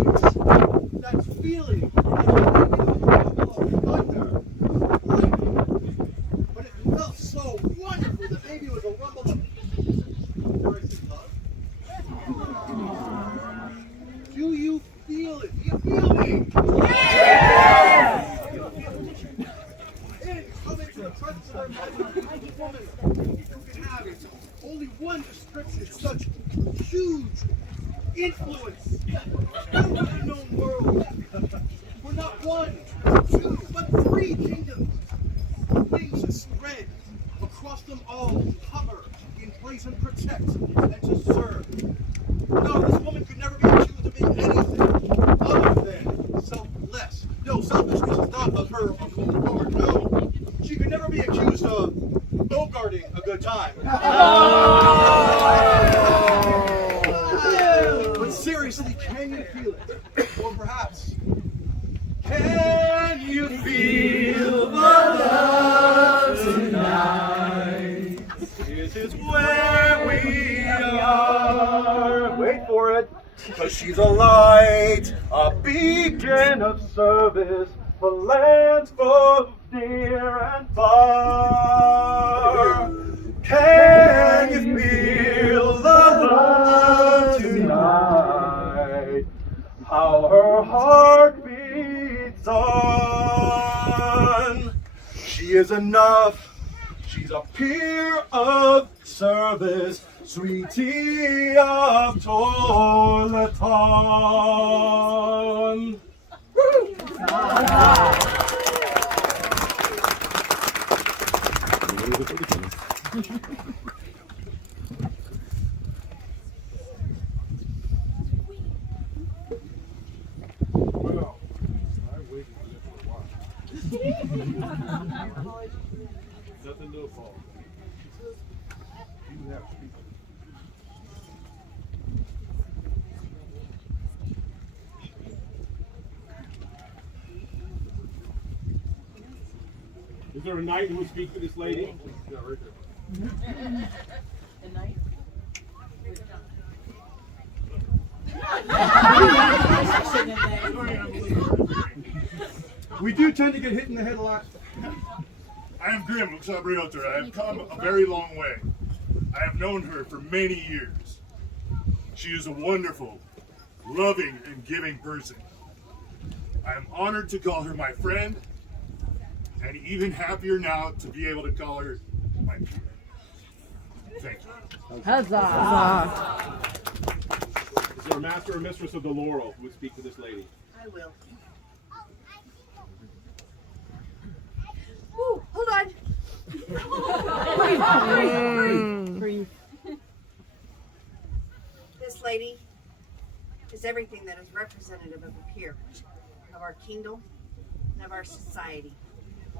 That feeling. Thunder. But it felt so wonderful that maybe it was a rumble of love. feel me? Yes! And coming to the presence of our mighty woman, who can have only one description, such huge influence over the known world. We're not one, two, but three kingdoms. Wings that spread across them all to cover, embrace, and protect, and to serve. No, this woman could never be accused of being anything other than selfless. No, selfishness is not of her accord. No, she could never be accused of bogarting a good time. But seriously, can you feel it? Or perhaps, can you feel the love tonight? This is where we are. Wait for it. Cause she's a light, a beacon of service for lands both near and far. Can you feel the love tonight? How her heart beats on. She is enough. She's a peer of service, sweetie of Toileton. Well, I waited for this for a while. Nothing no fault. You have people. Is there a knight who would speak to this lady? Yeah, right there. The night? We do tend to get hit in the head a lot. I am Grim Luxabrioter. I have come a very long way. I have known her for many years. She is a wonderful, loving, and giving person. I am honored to call her my friend, and even happier now to be able to call her my peer. Thank you. Huzzah! Is there a master or mistress of the laurel who would speak to this lady? I will. Ooh, hold on. Breathe. This lady is everything that is representative of a peer, of our kingdom, and of our society.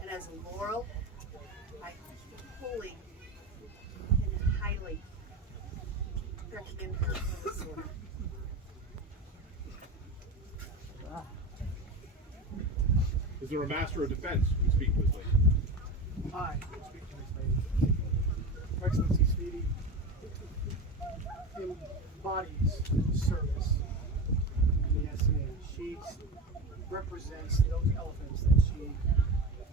And as a laurel, I fully and highly recommend her for this order. Is there a master of defense who would speak to this lady? I will speak to this lady. Her Excellency, sweetie, embodies service in the SNA. She represents those elephants that she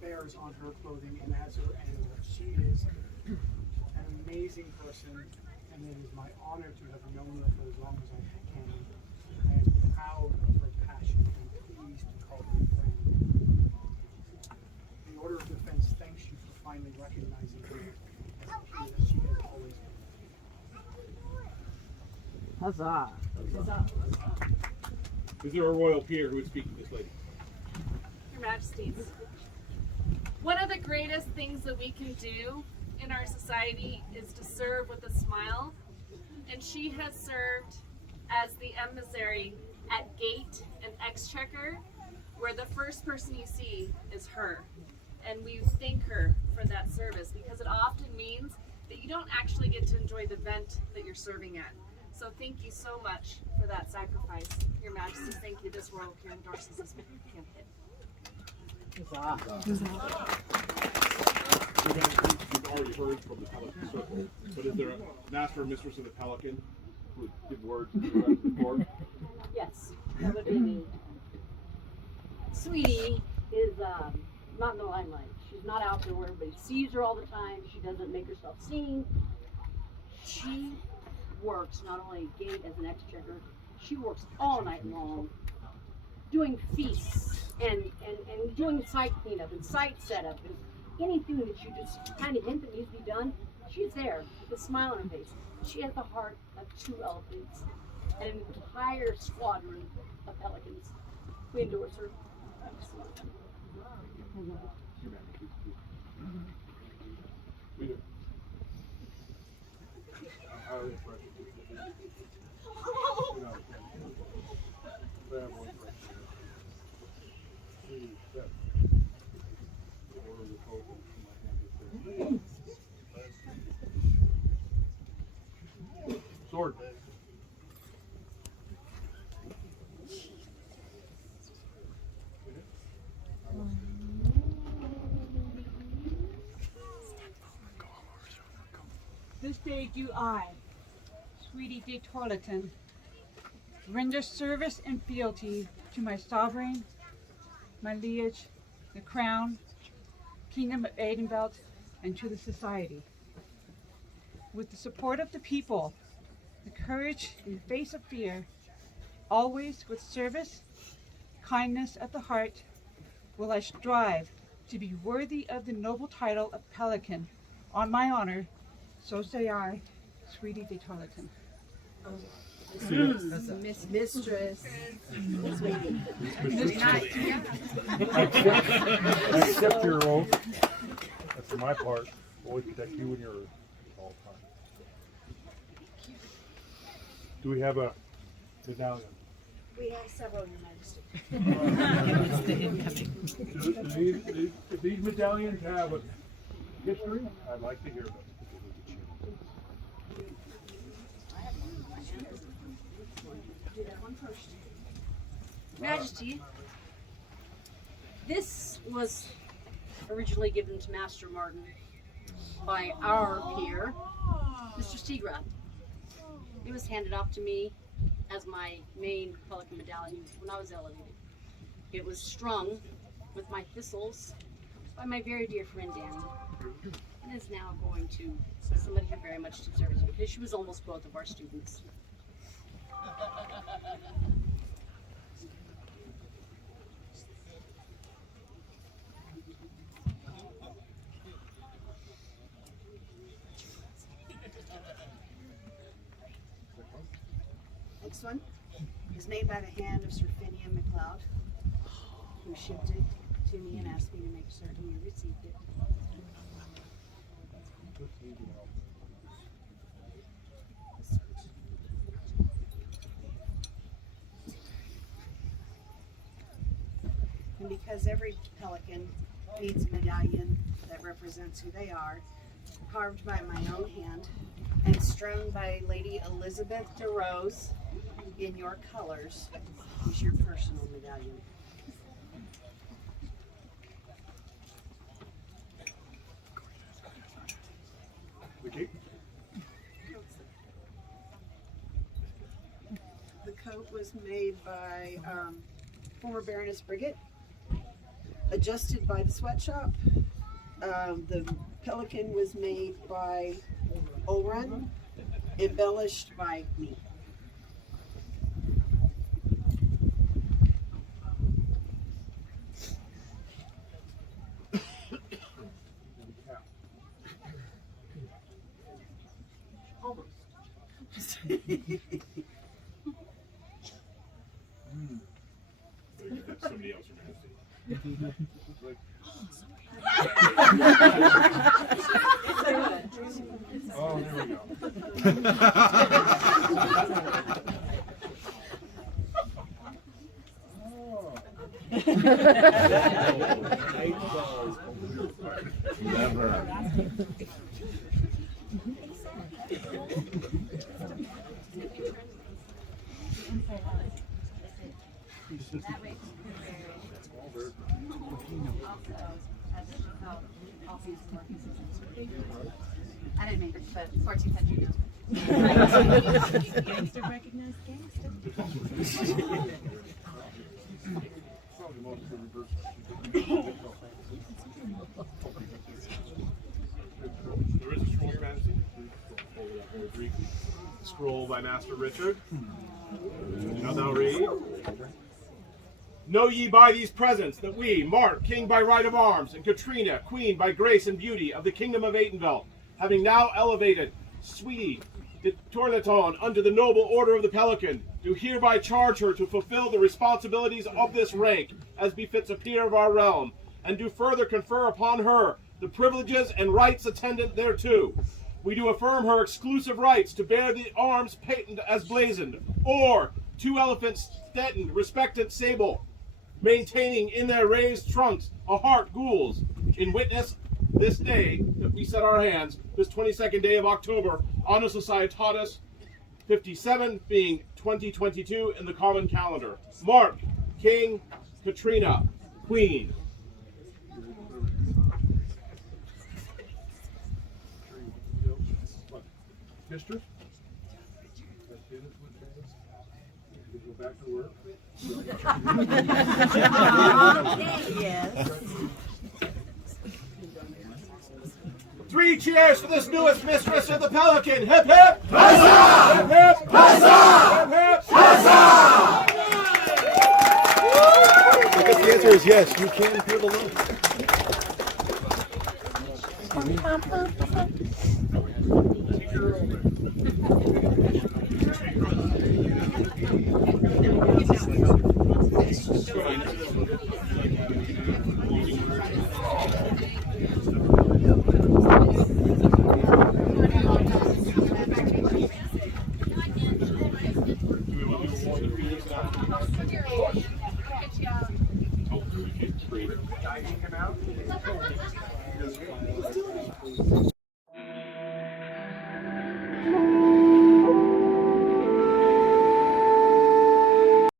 bears on her clothing and as her animal. She is an amazing person, and it is my honor to have known her for as long as I can. I am proud of her passion and pleased to call her a friend. The Order of Defense thanks you for finally recognizing her as the peer that she has always been. Huzzah! Is there a royal peer who would speak to this lady? Your Majesties, one of the greatest things that we can do in our society is to serve with a smile, and she has served as the emissary at Gate and Exchequer, where the first person you see is her. And we thank her for that service because it often means that you don't actually get to enjoy the event that you're serving at. So thank you so much for that sacrifice. Your Majesty, thank you. This royal peer endorses this campaign. You've already heard from the Pelican Circle, but is there a master or mistress of the Pelican who would give words to the rest of the court? Yes, that would be me. Sweetie is not in the limelight. She's not out there where everybody sees her all the time. She doesn't make herself seen. She works not only at Gate as an exchequer, she works all night long doing feasts and doing site cleanup and site setup and anything that you just kind of hint that needs to be done, she's there with a smile on her face. She has the heart of 2 elephants and an entire squadron of pelicans. We endorse her. Sword. This day do I, Sweetie de Torleton, render service and fealty to my sovereign, my liege, the crown, Kingdom of Atenveldt, and to the society. With the support of the people, the courage in the face of fear, always with service, kindness at the heart, will I strive to be worthy of the noble title of Pelican. On my honor, so say I, Sweetie de Torleton. Mistress. I accept your oath. That's for my part. Always protect you and yours at all times. Do we have a medallion? We have several, Your Majesty. Do these medallions have a history? I'd like to hear about it. Majesty, this was originally given to Master Martin by our peer, Mr. Steegrath. It was handed off to me as my main pelican medallion when I was elevated. It was strung with my thistles by my very dear friend Danny, and is now going to somebody who very much deserves it because she was almost both of our students. Next one is made by the hand of Sir Finian MacLeod, who shipped it to me and asked me to make certain you received it. And because every pelican needs a medallion that represents who they are, carved by my own hand and strung by Lady Elizabeth de Rose in your colors, is your personal medallion. The coat was made by former Baroness Brigitte, adjusted by the sweatshop. The pelican was made by Olrun, embellished by me. Somebody else, Your Oh, there we go. Never. I didn't make it, but 14 had you know. Gangster recognized gangster. There is a scroll, Your Majesty. Very brief scroll by Master Richard. Shall thou read? Know ye by these presents that we, Mark, king by right of arms, and Katrina, queen by grace and beauty of the Kingdom of Atenveldt, having now elevated Sweetie de Torleton unto the noble order of the Pelican, do hereby charge her to fulfill the responsibilities of this rank, as befits a peer of our realm, and do further confer upon her the privileges and rights attendant thereto. We do affirm her exclusive rights to bear the arms patent as blazoned, or 2 elephants stettened, respectant sable, maintaining in their raised trunks a heart gules, in witness this day that we set our hands, this 22nd day of October, Annus Societatis 57, being 2022 in the common calendar. Mark, king, Katrina, queen. Mistress? Go back to work. Yes. 3 cheers for this newest mistress of the Pelican. Hip hip! Huzzah! Hip hip! Huzzah! Hip hip! Huzzah! I guess the answer is yes, you can feel the love.